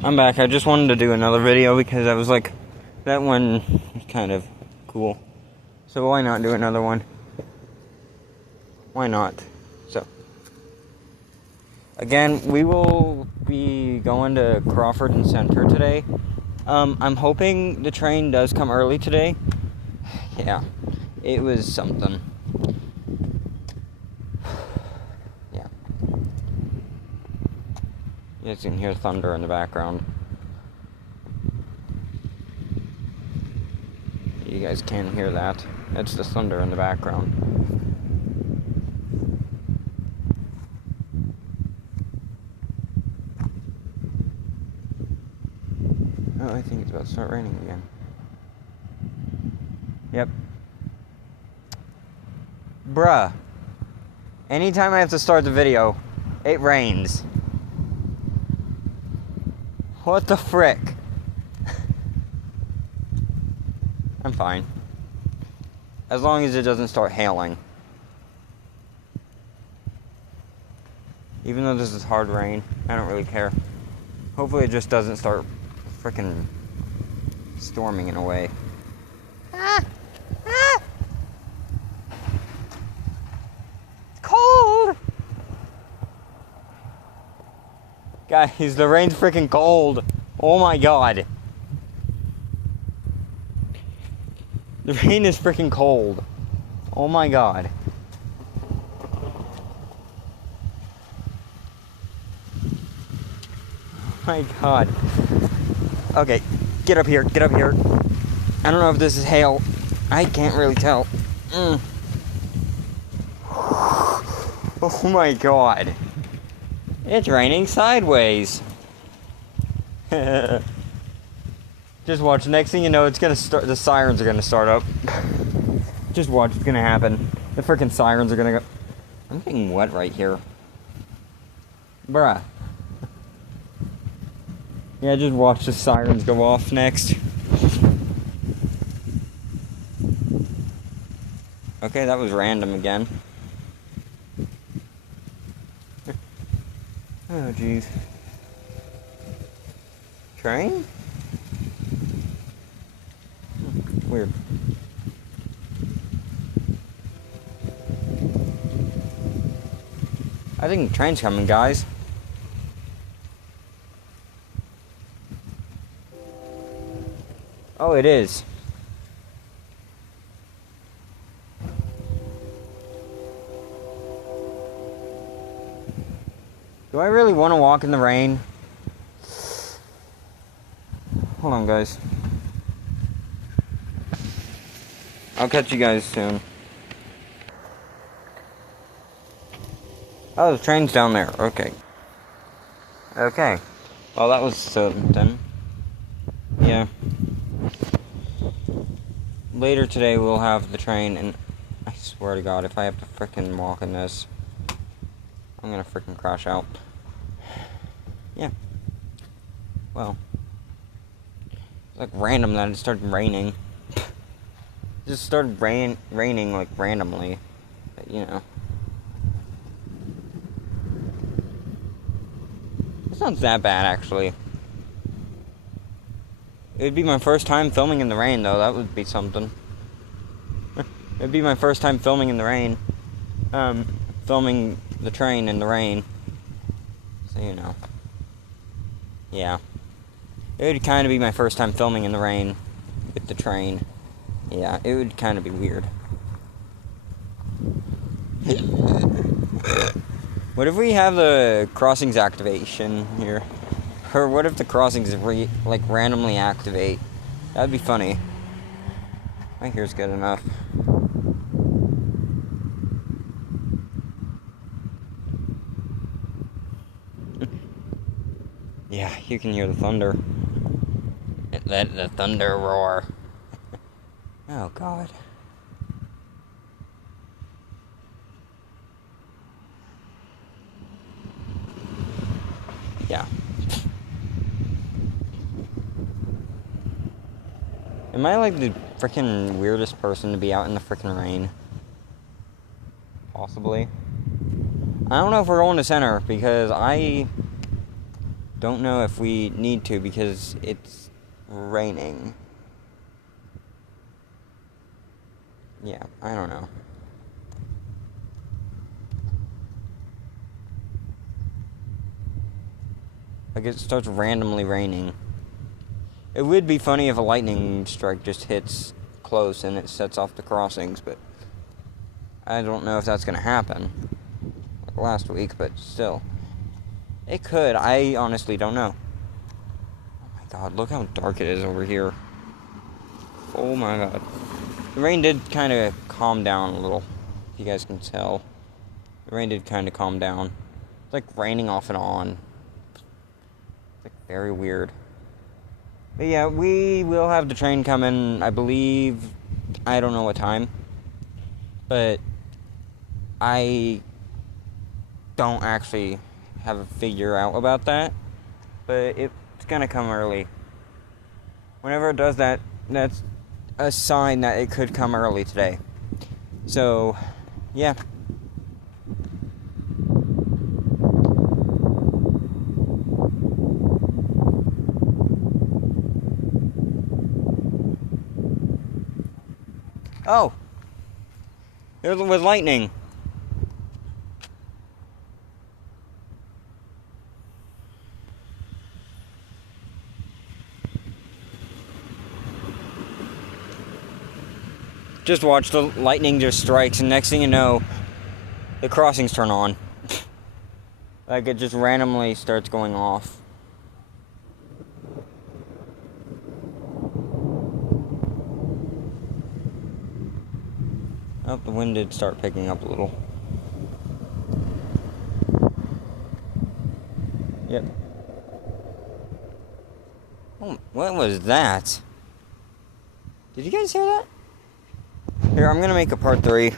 I'm back. I just wanted to do another video because I was like, that one was kind of cool. So why not do another one? Why not? So, again, we will be going to Crawford and Center today. I'm hoping the train does come early today. Yeah, it was something. Yeah. You guys can hear thunder in the background. You guys can hear that. It's the thunder in the background. Oh, I think it's about to start raining again. Yep. Bruh. Anytime I have to start the video, it rains. What the frick? I'm fine. As long as it doesn't start hailing. Even though this is hard rain, I don't really care. Hopefully it just doesn't start frickin' storming in a way. It's cold! Guys, the rain's freaking cold. Oh my god. The rain is freaking cold. Oh my god. Oh my god. Okay, get up here, get up here. I don't know if this is hail. I can't really tell. Oh my god. It's raining sideways. Just watch. Next thing you know, it's gonna start. The sirens are gonna start up. Just watch. It's gonna happen. The freaking sirens are gonna go. I'm getting wet right here, bruh. Yeah, just watch the sirens go off next. Okay, that was random again. Oh jeez. Train? Weird. I think the train's coming, guys. Oh, it is. Do I really want to walk in the rain? Hold on, guys. I'll catch you guys soon. Oh, the train's down there. Okay. Okay. Well, that was something. Yeah. Later today, we'll have the train, and I swear to God, if I have to frickin' walk in this, I'm gonna frickin' crash out. Yeah. Well. It's like random that it started raining. Just started raining like randomly, but you know, it's not that bad actually. It would be my first time filming in the rain though. That would be something. It'd be my first time filming in the rain, filming the train in the rain. So you know, yeah, it would kind of be my first time filming in the rain with the train. Yeah, it would kind of be weird. What if we have the crossings activation here? Or what if the crossings like randomly activate? That'd be funny. I think here's good enough. Yeah, you can hear the thunder. The thunder roar. Oh, God. Yeah. Am I like the freaking weirdest person to be out in the freaking rain? Possibly. I don't know if we're going to center because I don't know if we need to because it's raining. Yeah, I don't know. Like, it starts randomly raining. It would be funny if a lightning strike just hits close and it sets off the crossings, but I don't know if that's going to happen. Like last week, but still. It could. I honestly don't know. Oh my god, look how dark it is over here. Oh my god. The rain did kind of calm down a little, if you guys can tell. The rain did kind of calm down. It's like raining off and on. It's like very weird. But yeah, we will have the train coming, I believe, I don't know what time. But I don't actually have a figure out about that. But it's gonna come early. Whenever it does that, that's a sign that it could come early today. So, yeah. Oh! It was lightning. Just watch, the lightning just strikes, and next thing you know, the crossings turn on. Like, it just randomly starts going off. Oh, the wind did start picking up a little. Yep. Oh, what was that? Did you guys hear that? Here, I'm gonna make a part 3.